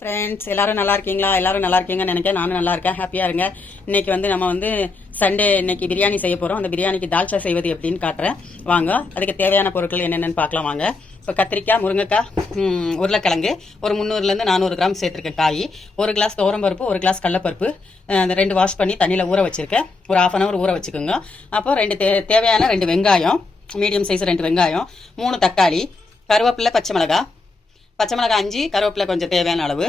Friends எல்லாரும் நல்லா இருக்கீங்களா? எல்லாரும் நல்லா இருக்கீங்கன்னு நினைக்கிறேன். நானும் நல்லா இருக்கேன். ஹாப்பியா இருங்க. இன்னைக்கு நம்ம சண்டே இன்னைக்கு பிரியாணி செய்ய போறோம். அந்த பிரியாணிக்கு தால்ச்சா செய்வது எப்படின்னு காட்டுறேன் வாங்க. அதுக்கு தேவையான பொருட்கள் என்னென்னு பார்க்கலாம் வாங்க. இப்போ கத்திரிக்காய், முருங்கைக்காய், உருளைக்கிழங்கு ஒரு 300லேருந்து 400 கிராம் சேர்த்துருக்கேன். காய், 1 கிளாஸ் துவரம்பருப்பு, 1 கிளாஸ் கடலப்பருப்பு, அந்த 2 வாஷ் பண்ணி தண்ணியில் ஊற வச்சிருக்கேன். ஒரு 1/2 hour ஊற வச்சுக்கோங்க. அப்போ தேவையான 2 வெங்காயம், மீடியம் சைஸ் 2 வெங்காயம், 3 தக்காளி, கருவேப்பிலை, பச்சை மிளகாய் 5, கருவேப்பிலை கொஞ்சம் தேவையான அளவு,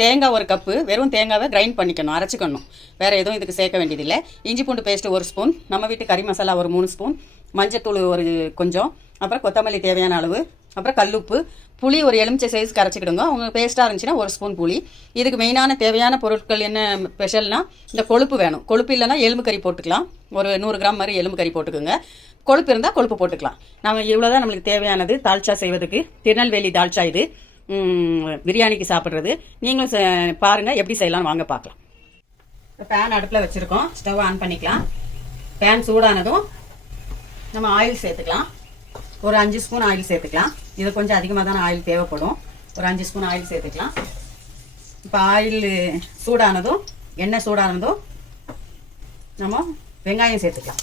தேங்காய் 1 கப்பு. வெறும் தேங்காவை கிரைண்ட் பண்ணிக்கணும், அரைச்சிக்கணும். வேறு எதுவும் இதுக்கு சேர்க்க வேண்டியதில்லை. இஞ்சி பூண்டு பேஸ்ட்டு 1 ஸ்பூன், நம்ம வீட்டு கறி மசாலா ஒரு 3 ஸ்பூன், மஞ்சத்தூள் கொஞ்சம், அப்புறம் கொத்தமல்லி தேவையான அளவு, அப்புறம் கல்லுப்பு, புளி ஒரு எலுமிச்சை சைஸ் கரைச்சிக்கிடுங்க. உங்களுக்கு பேஸ்ட்டாக இருந்துச்சுன்னா 1 ஸ்பூன் புளி. இதுக்கு மெயினான தேவையான பொருட்கள் என்ன ஸ்பெஷல்னா, இந்த கொழுப்பு வேணும். கொழுப்பு இல்லைன்னா எலும்பு கறி போட்டுக்கலாம். ஒரு 100 கிராம் மாதிரி எலும்பு கறி போட்டுக்கோங்க. கொழுப்பு இருந்தால் கொழுப்பு போட்டுக்கலாம். நம்ம இவ்வளோதான் நம்மளுக்கு தேவையானது தால்ச்சா செய்வதுக்கு. திருநெல்வேலி தால்ச்சா இது, பிரியாணிக்கு சாப்பிட்றது. நீங்களும் பாருங்கள் எப்படி செய்யலாம் வாங்க பார்க்கலாம். பேன் அடுப்பில் வச்சுருக்கோம். ஸ்டவ் ஆன் பண்ணிக்கலாம். பேன் சூடானதும் நம்ம ஆயில் சேர்த்துக்கலாம். ஒரு 5 ஸ்பூன் ஆயில் சேர்த்துக்கலாம். இது கொஞ்சம் அதிகமாக தானே ஆயில் தேவைப்படும். ஒரு 5 ஸ்பூன் ஆயில் சேர்த்துக்கலாம். இப்போ ஆயில் சூடானதும், எண்ணெய் சூடானதும் நம்ம வெங்காயம் சேர்த்துக்கலாம்.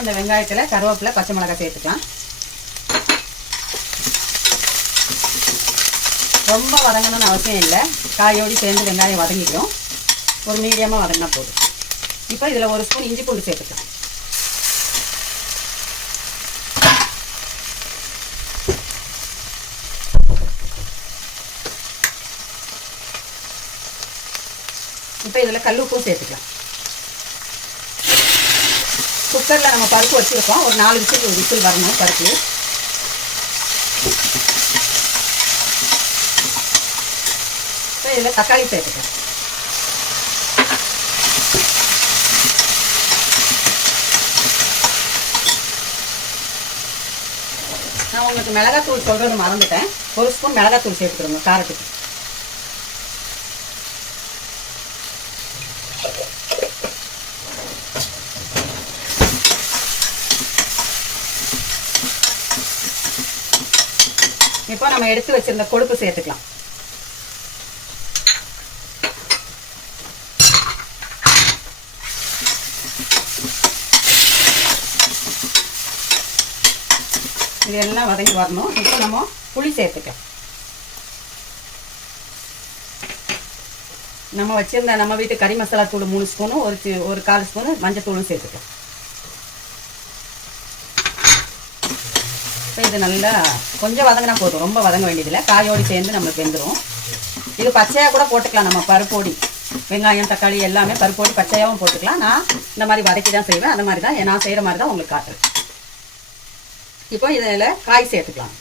அந்த வெங்காயத்தில் கருவேப்பிலை, பச்சை மிளகாய் சேர்த்துக்கலாம். ரொம்ப வதங்கணும்னு அவசியம் இல்லை. காயோடு சேர்ந்து வெங்காயம் வதங்கிக்கும். ஒரு மீடியமாக வதங்கினா போதும். இப்போ இதில் 1 ஸ்பூன் இஞ்சி பூண்டு சேர்த்துக்கலாம். இப்போ இதில் கல்லுப்பும் சேர்த்துக்கலாம். குக்கரில் நம்ம பருப்பு வச்சுருக்கோம். ஒரு 4 விசில் வரணும் பருப்பு. இப்போ இதில் தக்காளி சேர்த்துக்கலாம். நான் உங்களுக்கு மிளகாத்தூள் சொல்கிறது மறந்துட்டேன். 1 ஸ்பூன் மிளகாத்தூள் சேர்த்துக்கிறோங்க காரத்துக்கு. இப்போ நம்ம எடுத்து வச்சிருந்த கொழுப்பு சேர்த்துக்கலாம். இதெல்லாம் வதங்கி வரணும். இப்போ நம்ம புளி சேர்த்துக்கலாம். நம்ம வச்சிருந்த நம்ம வீட்டு கறி மசாலா தூள் 3 ஸ்பூனும், ஒரு 1/4 ஸ்பூனு மஞ்சத்தூளும் சேர்த்துக்கலாம். இப்போ இது நல்லா கொஞ்சம் வதங்கினா போதும். ரொம்ப வதங்க வேண்டியதில்லை. காயோடு சேர்ந்து நம்மளுக்கு வெந்துடும். இது பச்சையாக கூட போட்டுக்கலாம். நம்ம பருப்போடி வெங்காயம், தக்காளி எல்லாமே பருப்போடி பச்சையாகவும் போட்டுக்கலாம். நான் இந்த மாதிரி வதக்கி தான் செய்வேன். அந்த மாதிரி தான் நான் செய்கிற மாதிரி தான் உங்களுக்கு காட்டுறேன். இப்போ இதில் காய் சேர்த்துக்கலாம்.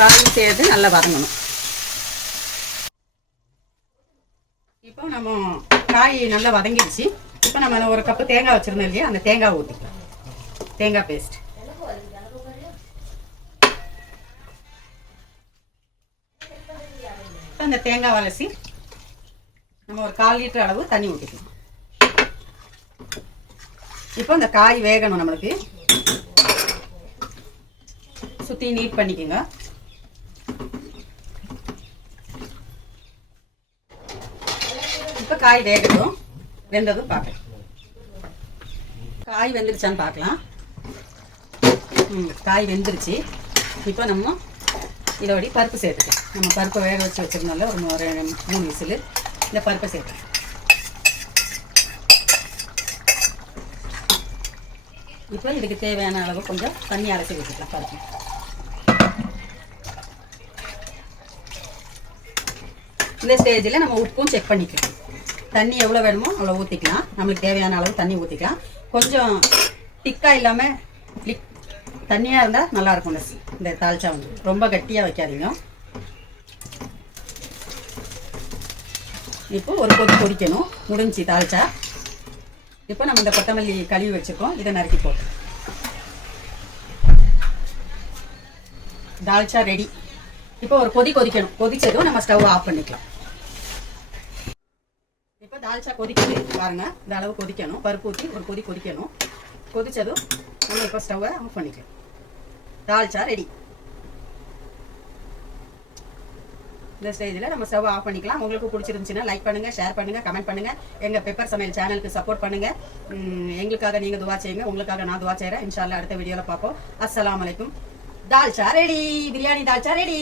காய் சேர்த்து நல்லா வதங்கணும். இப்போ நம்ம காய் நல்லா வதங்கிடுச்சு. இப்போ நம்ம 1 கப்பு தேங்காய் வச்சுருந்தோம் இல்லையா, அந்த தேங்காய் ஊற்றிக்கலாம். தேங்காய் பேஸ்ட். இப்போ அந்த தேங்காய் வலசி நம்ம ஒரு 1/4 லிட்டர் அளவு தண்ணி ஊற்றிக்கலாம். இப்போ இந்த காய் வேகணும். நம்மளுக்கு சுற்றி நீட் பண்ணிக்கோங்க. இப்போ காய் வேகட்டும். வெந்ததும் பார்க்கலாம். காய் வெந்துருச்சான்னு பார்க்கலாம். காய் வெந்துருச்சு. இப்போ நம்ம இதோட பருப்பு சேர்த்துக்கலாம். நம்ம பருப்பை வேக வச்சு வச்சுருந்தோம்ல, ஒரு 3 விசில். இந்த பருப்பை சேர்த்துக்கலாம். இப்போ இதுக்கு தேவையான அளவு கொஞ்சம் தண்ணி அரைச்சி வச்சுக்கலாம் பருப்பு. இந்த ஸ்டேஜில் நம்ம உப்பும் செக் பண்ணிக்கலாம். தண்ணி எவ்வளோ வேணுமோ அவ்வளோ ஊற்றிக்கலாம். நம்மளுக்கு தேவையான அளவு தண்ணி ஊற்றிக்கலாம். கொஞ்சம் திக்காக இல்லாமல் தண்ணியாக இருந்தால் நல்லாயிருக்கும். இந்த தால்ச்சா ரொம்ப கட்டியாக வைக்காதீங்க. இப்போ ஒரு கொதி கொதிக்கணும். முடிஞ்சு தால்ச்சா. இப்போ நம்ம இந்த கொத்தமல்லி கழுவி வச்சுருக்கோம். இதை நறுக்கி போட்டு தால்ச்சா ரெடி. இப்போ ஒரு கொதிக்கணும். கொதிச்சதும் நம்ம ஸ்டவ் ஆஃப் பண்ணிக்கலாம். இப்போ தால்ச்சா கொதிக்குது பாருங்க. இந்த அளவு கொதிக்கணும். பருப்பு ஊற்றி ஒரு கொதிக்கணும். கொதிச்சதும் நம்ம இப்போ ஸ்டவ்வை ஆஃப் பண்ணிக்கலாம். தால்ச்சா ரெடி. இந்த ஸ்டேஜில் நம்ம ஸ்டவ் ஆஃப் பண்ணிக்கலாம். உங்களுக்கு பிடிச்சிருந்துச்சுன்னா லைக் பண்ணுங்க, ஷேர் பண்ணுங்க, கமெண்ட் பண்ணுங்க. எங்க பெப்பர் சமையல் சேனலுக்கு சப்போர்ட் பண்ணுங்க. எங்களுக்காக நீங்க துவா செய்யுங்க, உங்களுக்காக நான் துவா செய்யறேன். இன்ஷா அல்லாஹ் அடுத்த வீடியோல பார்ப்போம். அஸ்ஸலாமு அலைக்கும். தால்ச்சா ரெடி. பிரியாணி தால்ச்சா ரெடி.